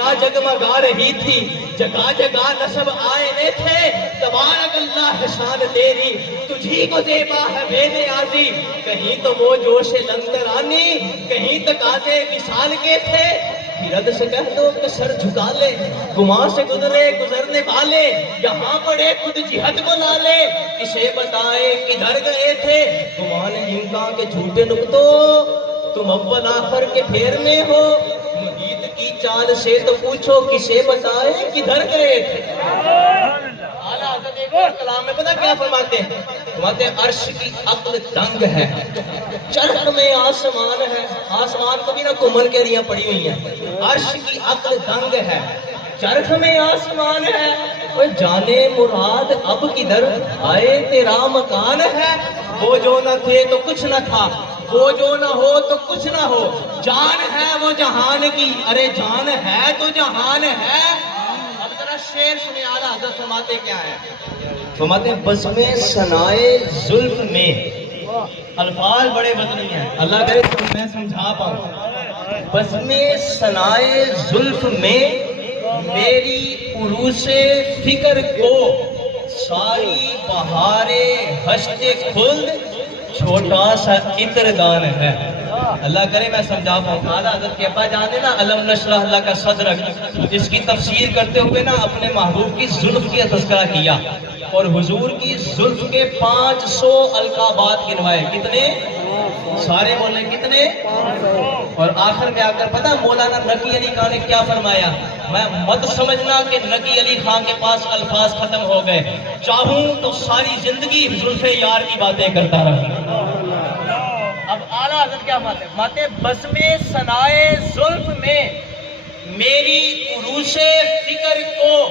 دنیا جگمگا رہی تھی، جگہ جگہ نصب آئے تھے، تبارک اللہ شان تیری، تجھی کو زیبا ہے بے نیازی، کہیں تو وہ جوش لنگرانی، کہیں تقاضے وصال کے تھے، رد سے کہہ دو کہ سر جھکا لے، گماں سے گزرنے والے، یہاں پڑے خود جہت کو لالے، اسے بتائے کدھر گئے تھے، گمان امکان کے جھوٹے نقطوں، تم اول آخر کے پھیر میں ہو، محیط کی چال سے تو پوچھو کسے بتائے کدھر گئے تھے۔ اعلیٰ حضرت ایک اور کلام میں پتہ کیا فرماتے ہیں؟ فرماتے ہیں عرش کی عقل دنگ ہے، چرخ میں آسمان ہے، آسمان کو بھی نہ کمل کے ریاں پڑی ہوئی ہیں، عرش کی عقل دنگ ہے، چرخ میں آسمان ہے، وہ جانے مراد اب کدھر آئے تیرا مکان ہے، وہ جو نہ تھے تو کچھ نہ تھا، وہ جو نہ ہو تو کچھ نہ ہو، جان ہے وہ جہان کی، ارے جان ہے تو جہان ہے۔ اب ذرا شعر سنے، اعلیٰ حضرت فرماتے کیا ہے؟ فرماتے ہیں بزم ثنائے زلف میں، الفاظ بڑے بدلی ہیں، اللہ کرے تو میں سمجھا پاؤں، بزم ثنائے زلف میں میری عروس فکر کو ساری بہار ہشت خلد چھوٹا سا عطردان ہے۔ اللہ کرے میں سمجھا پاؤں۔ اعلیٰ حضرت کے ابا جان نے نا علم نشرح اللہ کا صدرک، اس کی تفسیر کرتے ہوئے نا اپنے محبوب کی زلف کی تذکرہ کیا اور حضور کی زلف کے 500 القابات گنوائے، کتنے؟ سارے بولے کتنے؟ اور آخر میں آ کر پتہ مولانا نقی علی خان نے کیا فرمایا؟ میں مت سمجھنا کہ نقی علی خان کے پاس الفاظ ختم ہو گئے، چاہوں تو ساری زندگی زلف یار کی باتیں کرتا رہوں۔ اب اعلیٰ حضرت کیا ماتے بزم ثنائے زلف میں میری عروس فکر کو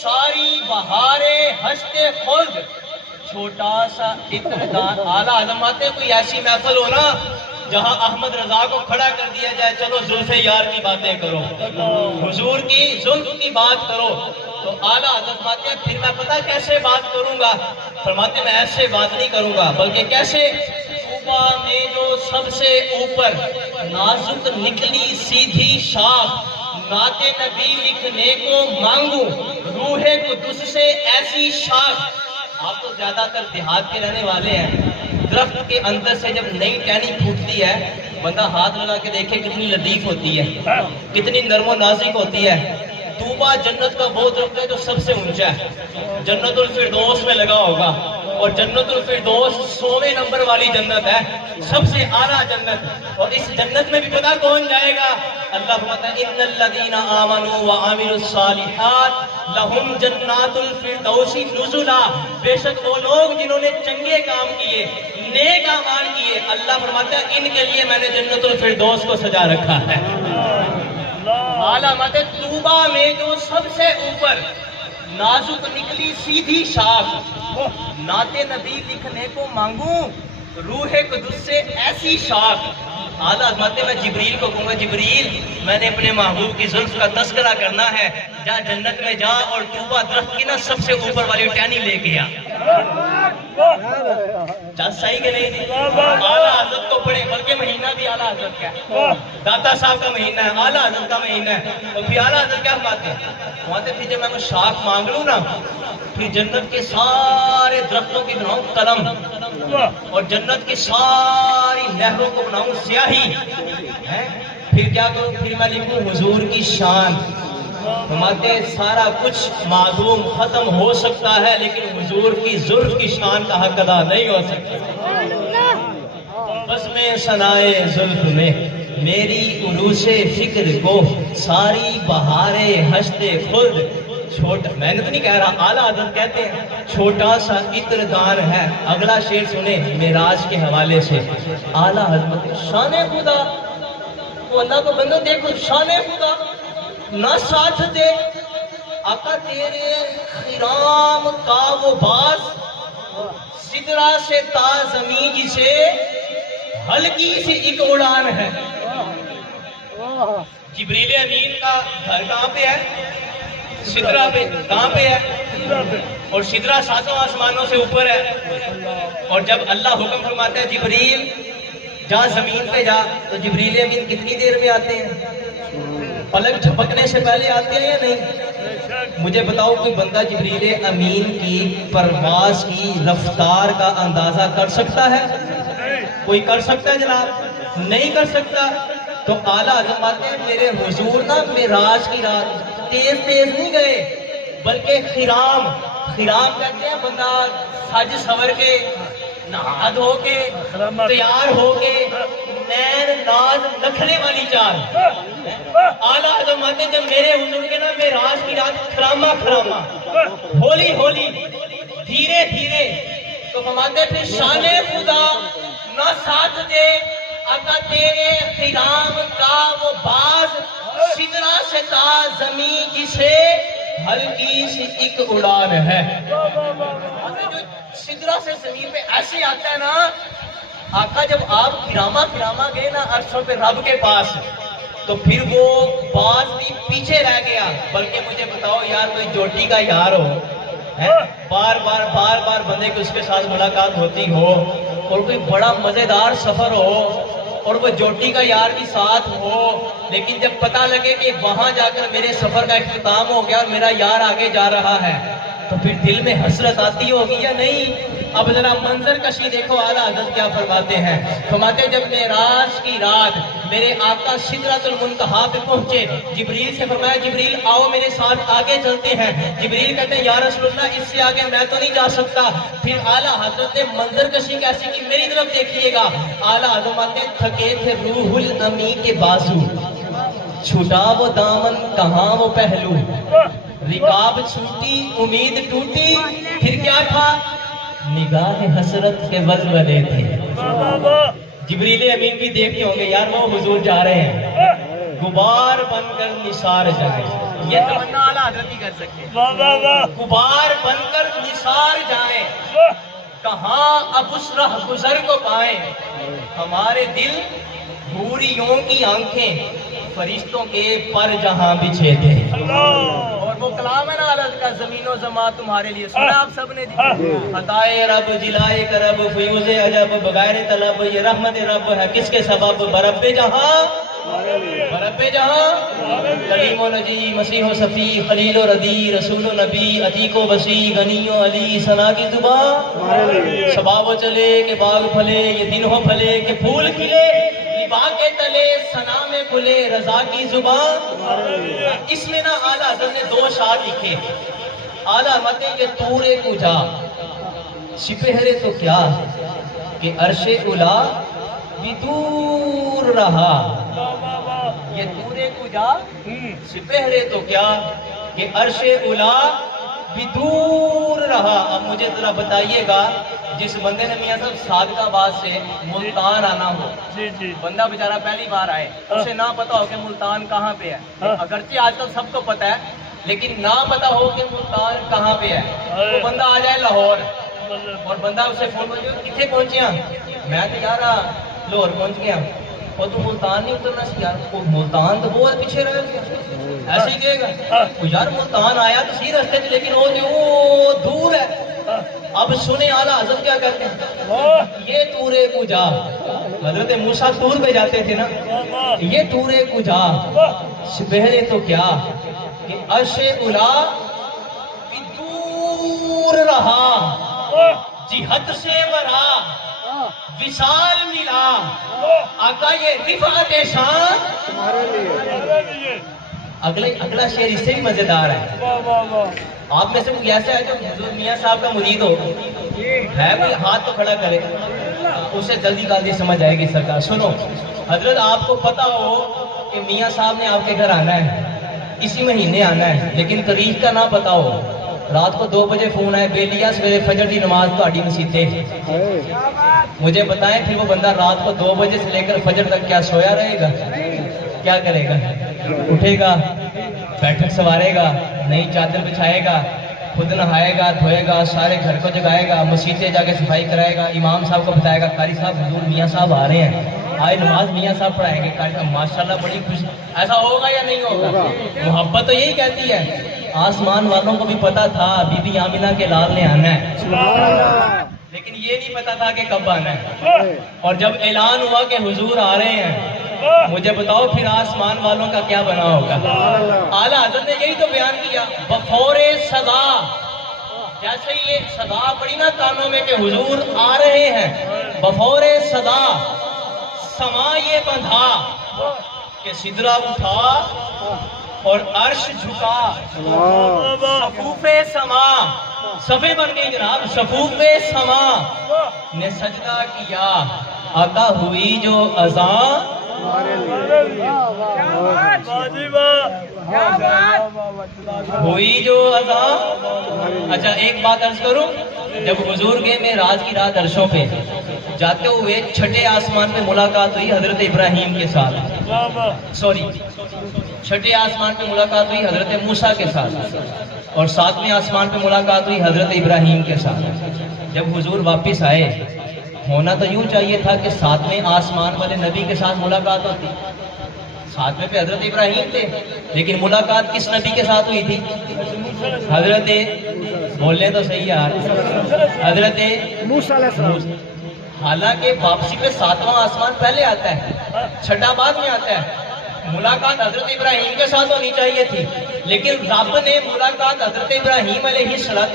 ساری بہار ہشت خلد چھوٹا سا عطردان۔ اعلیٰ حضرت ماتے کوئی ایسی محفل ہو نا جہاں احمد رضا کو کھڑا کر دیا جائے، چلو زلف یار کی باتیں کرو، حضور کی زلف کی بات کرو، تو اعلیٰ حضرت فرماتے ہیں پھر میں پتہ کیسے بات کروں گا؟ فرماتے ہیں میں ایسے بات نہیں کروں گا، بلکہ کیسے؟ طوبیٰ میں جو سب سے اوپر نازک نکلی سیدھی شاخ، نعت نبی لکھنے کو مانگوں، روح قدس سے ایسی شاخ۔ آپ تو زیادہ تر دیہات کے رہنے والے ہیں، درخت کے اندر سے جب نئی ٹہنی پھوٹتی ہے بندہ ہاتھ لگا کے دیکھے کتنی لطیف ہوتی ہے، کتنی نرم و نازک ہوتی ہے۔ طوبیٰ جنت کا وہ درخت ہے جو سب سے اونچا ہے، جنت الفردوس میں لگا ہوگا، اور جنت الفردوس 100ویں نمبر والی جنت ہے، سب سے اعلیٰ جنت، اور اس جنت میں بھی پتہ کون جائے گا؟ اللہ فرماتا ہے ان الذین آمنوا وعملوا الصالحات لہم جنات الفردوس نزلا، بے شک وہ لوگ جنہوں نے چنگے کام کیے، نیک اعمال کیے، اللہ فرماتا ہے ان کے لیے میں نے جنت الفردوس کو سجا رکھا ہے۔ اعلیٰ ماتے طوبیٰ میں جو سب سے اوپر نازک نکلی سیدھی شاخ، نعت نبی لکھنے کو مانگوں، روح قدس سے ایسی شاخ۔ اعلیٰ ماتے میں جبریل کو کہوں گا جبریل میں نے اپنے محبوب کی زلف کا تذکرہ کرنا ہے، جا جنت میں جا اور طوبیٰ درخت کی نا سب سے اوپر والی ٹہنی لے کے آ۔ صحیح کہ نہیں؟ اعلیٰ حضرت کو پڑھے، بلکہ مہینہ بھی اعلیٰ حضرت کا ہے، داتا صاحب کا مہینہ ہے، اعلیٰ حضرت کا مہینہ ہے، اور پھر اعلیٰ حضرت کیا فرماتے ہیں؟ فرماتے پھر جب میں وہ شاخ مانگ لوں نا پھر جنت کے سارے درختوں کی بناؤں قلم، اور جنت کی ساری نہروں کو بناؤں سیاہی، پھر کیا کروں؟ پھر میں لکھوں حضور کی شان۔ فرماتے سارا کچھ معدوم ختم ہو سکتا ہے لیکن حضور کی زلف کی شان کا حق ادا نہیں ہو سکتا۔ بزم ثنائے زلف میں میری عروس فکر کو ساری بہار ہشت خلد چھوٹا، میں نے تو نہیں کہہ رہا، اعلیٰ حضرت کہتے ہیں چھوٹا سا عطردان ہے۔ اگلا شعر سنیں معراج کے حوالے سے، اعلیٰ حضرت شان خدا، وہ اللہ کو بندو دیکھو شان خدا نہ ساتھ دے آقا تیرے خرام کا وہ باز، سدرا سے تا زمین جسے ہلکی سی ایک اڑان ہے۔ جبریل امین کا گھر کہاں پہ ہے؟ سدرا پہ، کہاں پہ ہے؟ اور سدرا 7 آسمانوں سے اوپر ہے، اور جب اللہ حکم فرماتا ہے جبریل جا زمین پہ جا، تو جبریل امین کتنی دیر میں آتے ہیں؟ پلک جھپکنے سے پہلے آتے ہیں یا نہیں؟ مجھے بتاؤ کوئی بندہ جبریل امین کی پرواز کی رفتار کا اندازہ کر سکتا ہے؟ کوئی کر سکتا ہے جناب؟ نہیں کر سکتا۔ تو اعلیٰ حضرت فرماتے ہیں میرے حضور نا معراج کی رات تیز تیز نہیں گئے، بلکہ خرام کہتے ہیں بندہ سج سور کے نہا دھو کے تیار ہو کے نین ناز نکھرے والی چال۔ اعلیٰ حضرت فرماتے ہیں جب میرے حضور کے نا معراج کی رات خراما ہولی دھیرے دھیرے، تو فرماتے پھر شان خدا نہ ساتھ دے آقا تیرے خرام کا وہ باز، سدرا سے تا زمین جسے ہلکی سی ایک اڑان ہے۔ جو سدرا سے زمین پہ ایسے آتا ہے نا آقا، جب آپ خراما گئے نا عرشوں پہ رب کے پاس، تو پھر وہ باز بھی پیچھے رہ گیا۔ بلکہ مجھے بتاؤ یار کوئی جوٹی کا یار ہو، بار بار بندے کو اس کے ساتھ ملاقات ہوتی ہو، اور کوئی بڑا مزیدار سفر ہو اور وہ جوٹی کا یار بھی ساتھ ہو، لیکن جب پتہ لگے کہ وہاں جا کر میرے سفر کا اختتام ہو گیا اور میرا یار آگے جا رہا ہے، تو پھر دل میں حسرت آتی ہوگی یا نہیں؟ اب ذرا منظر کشی دیکھو اعلیٰ حضرت کیا فرماتے ہیں۔ فرماتے جب معراج کی رات میرے آقا سدرۃ المنتہا پہ پہنچے، جبریل سے فرمایا جبریل آؤ میرے ساتھ آگے چلتے ہیں۔ جبریل کہتے ہیں یا رسول اللہ اس سے آگے میں تو نہیں جا سکتا۔ پھر اعلیٰ حضرت نے منظر کشی کیسی کی میری طرف دیکھیے گا۔ اعلیٰ حضرت تھکے تھے روح الامی کے بازو، چھوٹا وہ دامن کہاں وہ پہلو، رکاب چھوٹی امید ٹوٹی، پھر کیا تھا نگاہ حسرت کے ولولے تھے۔ جبریل امین بھی دیکھتے ہوں گے یار وہ حضور جا رہے ہیں، غبار بن کر نثار جائیں، یہ تمنا اعلیٰ حضرت ہی کر سکتے ہیں، غبار بن کر نثار جائیں، کہاں اب اس رہ گزر کو پائیں، ہمارے دل حوریوں کی آنکھیں فرشتوں کے پر جہاں بچھے تھے۔ اور وہ کلام ہے نا عرض کا زمین و زمان تمہارے لیے، سنا آپ سب نے؟ عطائے رب جلائے کرب فیوز عجب بغیر طلب، یہ رحمت رب ہے کس کے سبب، برب جہاں کلیم و نجی مسیح و صفی خلیل و ردی رسول و نبی عتیق و وسیع غنی و علی ثنا کی زبان، شباب و چلے کہ باغ پھلے، یہ دن ہو پھلے کہ پھول کھلے، باغ کے تلے ثنا میں کھلے رضا کی زبان۔ اس میں نا اعلیٰ حضرت نے دو اشعار لکھے۔ اعلیٰ حضرت یہ طور کجا سپہرے تو کیا کہ عرش اولا بھی دور رہا، یہ طور کجا سپہرے تو کیا کہ عرش اولا بھی دور رہا۔ اب مجھے ذرا بتائیے گا جس بندے نے میاں صاحب صادق آباد سے ملتان آنا ہو، بندہ بیچارہ پہلی بار آئے، اسے نہ پتا ہو کہ ملتان کہاں پہ ہے، اگرچہ آج کل سب کو پتا ہے لیکن نہ پتا ہو کہ ملتان کہاں پہ ہے، وہ بندہ آ جائے لاہور اور بندہ اسے فون کر کتنے پہنچے ہیں، میں تو یار لاہور پہنچ گیا، اور تو ملتان نہیں اترنا سی یار، ملتان تو بہت پیچھے رہ گیا، ایسے ہی کہے گا یار ملتان آیا تو سی رستے سے لیکن وہ دور ہے۔ اب سنیں اعلیٰ حضرت کیا کرتے ہیں، یہ طور کجا، حضرت موسیٰ طور پہ جاتے تھے نا، یہ طور کجا سپہرے تو کیا کہ عرش اولا بھی دور رہا، جہت سے ورا وصال ملا، آقا یہ رفعت شان اگلا شعر اس سے بھی مزیدار ہے۔ آپ میں سے کوئی ایسا ہے جو حضور میاں صاحب کا مرید ہو ہے، کوئی ہاتھ تو کھڑا کرے، اسے جلدی سمجھ آئے گی سرکار۔ سنو حضرت آپ کو پتا ہو کہ میاں صاحب نے آپ کے گھر آنا ہے، اسی مہینے آنا ہے، لیکن تاریخ کا نہ پتا ہو، رات کو 2 بجے فون آئے بے لیا سویرے فجر دی نماز تہاڈی مسیتے، مجھے بتائیں پھر وہ بندہ رات کو 2 بجے سے لے کر فجر تک کیا سویا رہے گا؟ کیا کرے گا؟ اٹھے گا، بیٹھک سوارے گا، نئی چادر بچھائے گا، خود نہائے گا، دھوئے گا، سارے گھر کو جگائے گا، مسجدیں جا کے صفائی کرائے گا، امام صاحب کو بتائے گا قاری صاحب حضور میاں صاحب آ رہے ہیں، آئے نماز میاں صاحب پڑھائیں گے، قاری صاحب ماشاءاللہ بڑی خوش، ایسا ہوگا یا نہیں ہوگا؟ محبت تو یہی کہتی ہے۔ آسمان والوں کو بھی پتا تھا بی بی آمینہ کے لال نے آنا ہے، لیکن یہ نہیں پتا تھا کہ کب آنا ہے، اور جب اعلان ہوا کہ حضور آ رہے ہیں مجھے بتاؤ پھر آسمان والوں کا کیا بنا ہوگا؟ اعلیٰ حضرت نے یہی تو بیان کیا، بفور صدا، جیسے یہ صدا پڑی نا کانوں میں کہ حضور آ رہے ہیں، بفور صدا سما یہ بندھا کہ سدرہ اٹھا اور عرش جھکا، صفوف سما، صفے بن گئی جناب، صفوف سما نے سجدہ کیا، آقا ہوئی جو اذان، ہوئی جو اذان۔ اچھا ایک بات عرض کروں، جب حضور کے معراج کی رات عرشوں پہ جاتے ہوئے چھٹے آسمان پہ ملاقات ہوئی حضرت ابراہیم کے ساتھ، چھٹے آسمان پہ ملاقات ہوئی حضرت موسیٰ کے ساتھ، اور ساتویں آسمان پہ ملاقات ہوئی حضرت ابراہیم کے ساتھ۔ جب حضور واپس آئے، ہونا تو یوں چاہیے تھا کہ ساتویں آسمان والے نبی کے ساتھ ملاقات ہوتی، ساتویں پہ حضرت ابراہیم تھے، لیکن ملاقات کس نبی کے ساتھ ہوئی تھی؟ حضرت، بولنے تو صحیح یار، حضرت موسیٰ۔ حالانکہ واپسی پہ ساتواں آسمان پہلے آتا ہے، چھٹا بعد میں آتا ہے۔ ملاقات حضرت ابراہیم کے ساتھ ہونی چاہیے تھی، لیکن رب نے ملاقات حضرت ابراہیم علیہ السلام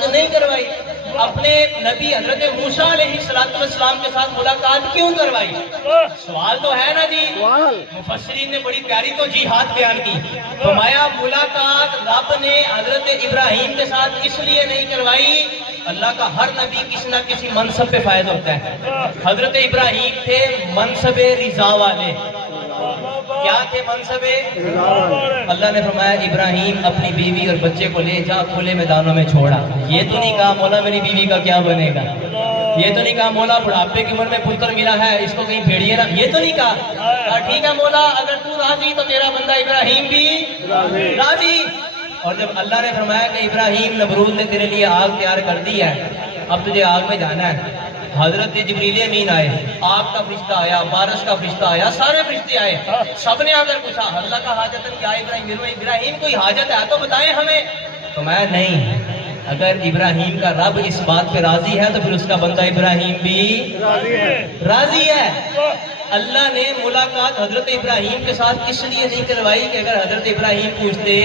سے نہیں کروائی، اپنے نبی حضرت موسیٰ علیہ السلام کے ساتھ ملاقات کیوں کروائی؟ سوال تو ہے نا جی۔ مفسرین نے بڑی پیاری تو جہاد بیان کی، فرمایا ملاقات رب نے حضرت ابراہیم کے ساتھ اس لیے نہیں کروائی، اللہ کا ہر نبی کسی نہ کسی منصب پہ فائد ہوتا ہے۔ حضرت ابراہیم تھے منصب رضا والے، کیا تھے منصب؟ اللہ نے فرمایا ابراہیم اپنی بیوی اور بچے کو لے جا کھلے میدانوں میں چھوڑا، یہ تو نہیں کہا مولا میری بیوی کا کیا بنے گا، یہ تو نہیں کہا مولا بڑھاپے کی عمر میں پتر ملا ہے اس کو کہیں بھیڑیے نا، یہ تو نہیں کہا، ٹھیک ہے مولا اگر تو راضی تو تیرا بندہ ابراہیم بھی راضی۔ اور جب اللہ نے فرمایا کہ ابراہیم نمرود نے تیرے لیے آگ تیار کر دی ہے، اب تجھے آگ میں جانا ہے، حضرت جبریل امین آئے، آگ کا فرشتہ آیا، بارش کا فرشتہ آیا، سارے فرشتے آئے، سب نے آ کر پوچھا اللہ کا حاجت کیا ابراہیم کوئی حاجت ہے تو بتائیں ہمیں، تو میں نہیں، اگر ابراہیم کا رب اس بات پہ راضی ہے تو پھر اس کا بندہ ابراہیم بھی راضی ہے۔ اللہ نے ملاقات حضرت ابراہیم کے ساتھ اس لیے نہیں کروائی کہ اگر حضرت ابراہیم پوچھتے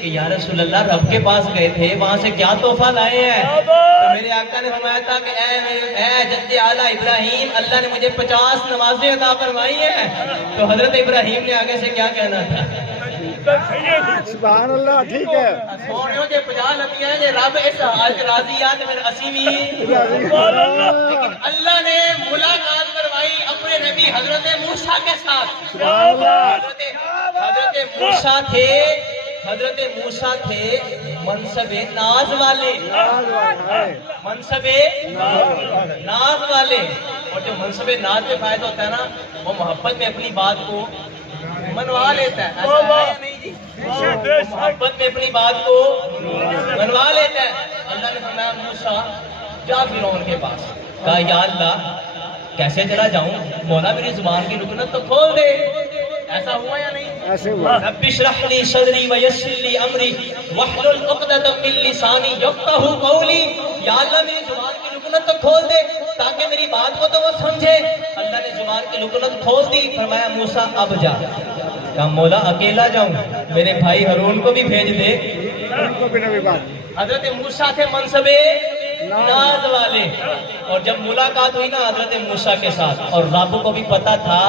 کہ یا رسول اللہ رب کے پاس گئے تھے وہاں سے کیا تحفہ لائے ہیں، تو میرے آقا نے فرمایا تھا کہ اے جد اعلیٰ ابراہیم، اللہ نے مجھے 50 نمازیں عطا فرمائی ہیں، تو حضرت ابراہیم نے آگے سے کیا کہنا تھا؟ سبحان اللہ، ٹھیک ہے سوڑیوں کے 50 نبی ہیں رب اس حال کے راضیات میں اسیمی، لیکن اللہ نے ملاقات کروائی اپنے نبی حضرت موسیٰ کے ساتھ۔ حضرت موسیٰ تھے، حضرت موسیٰ تھے منصب ناز والے، منصب ناز والے، اور جو منصب ناز میں فائدہ ہوتا ہے نا وہ محبت میں اپنی بات کو منوا لیتا ہے، ایسا ہے یا نہیں جی؟ محبت میں اپنی بات کو منوا لیتا ہے۔ اللہ نے فرمایا موسیٰ جا فرعون کے پاس، کہا یا اللہ کیسے چلا جاؤں، مولا میری زبان کی رکنت تو کھول دے، ایسا ہوا یا نہیں؟ رب اشرح لی صدری ویسر لی امری واحلل عقدۃ من لسانی یفقہوا قولی، یا اللہ میری زبان کی رکنت تو کھول دے تاکہ میری بات کو تو وہ سمجھے۔ اللہ نے زبان کی رکنت کھول دی، فرمایا موسیٰ اب جا، کہا مولا اکیلا جاؤں، میرے بھائی ہارون کو بھی بھیج دے۔ حضرت موسیٰ تھے منصب ناز والے، اور جب ملاقات ہوئی نا حضرت موسیٰ کے ساتھ، اور رب کو بھی پتا تھا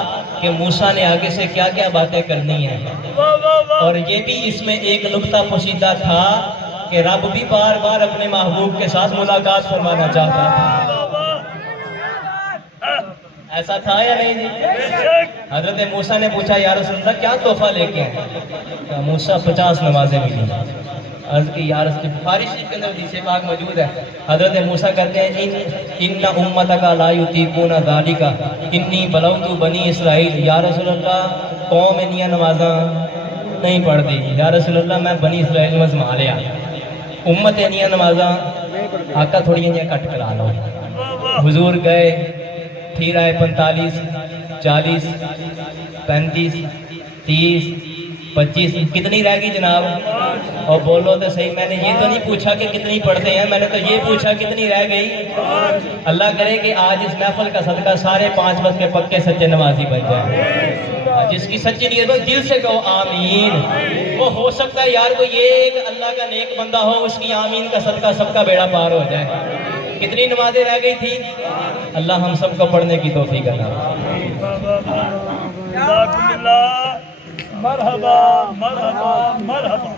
کہ موسیٰ نے آگے سے کیا کیا باتیں کرنی ہیں، اور یہ بھی اس میں ایک نکتہ پوشیدہ تھا کہ رب بھی بار بار اپنے محبوب کے ساتھ ملاقات فرمانا چاہتا تھا، ایسا تھا یا نہیں جی؟ حضرت موسیٰ نے پوچھا یا رسول اللہ کیا تحفہ لے کے آئے؟ موسیٰ 50 نمازیں ملی۔ عرض کی یا رسول اللہ، بخاری شریف کے اندر حدیث پاک موجود ہے، حضرت موسیٰ کہتے ہیں ان امتک لا یطیقون ذالک انی بلوت بنی اسرائیل، یا رسول اللہ قوم انیاں نمازاں نہیں پڑھ دی، یا رسول اللہ میں بنی اسرائیل میں زما لیا، امت انیاں نمازاں آقا تھوڑی انیاں کٹ کرا لو۔ حضور گئے، پھر آئے 45 40 35 30 25 کتنی رہ گئی جناب؟ اور بولو تو صحیح، میں نے یہ تو نہیں پوچھا کہ کتنی پڑھتے ہیں، میں نے تو یہ پوچھا کتنی رہ گئی؟ اللہ کرے کہ آج اس محفل کا صدقہ سارے 5 وقت کے پکے سچے نمازی بن جائیں، جس کی سچی نیت ہو دل سے کہو آمین۔ وہ ہو سکتا ہے یار کوئی ایک اللہ کا نیک بندہ ہو، اس کی آمین کا صدقہ سب کا بیڑا پار ہو جائے۔ کتنی نمازیں رہ گئی تھی؟ اللہ ہم سب کو پڑھنے کی توفیق عطا مرحبا مرحبا مرحبا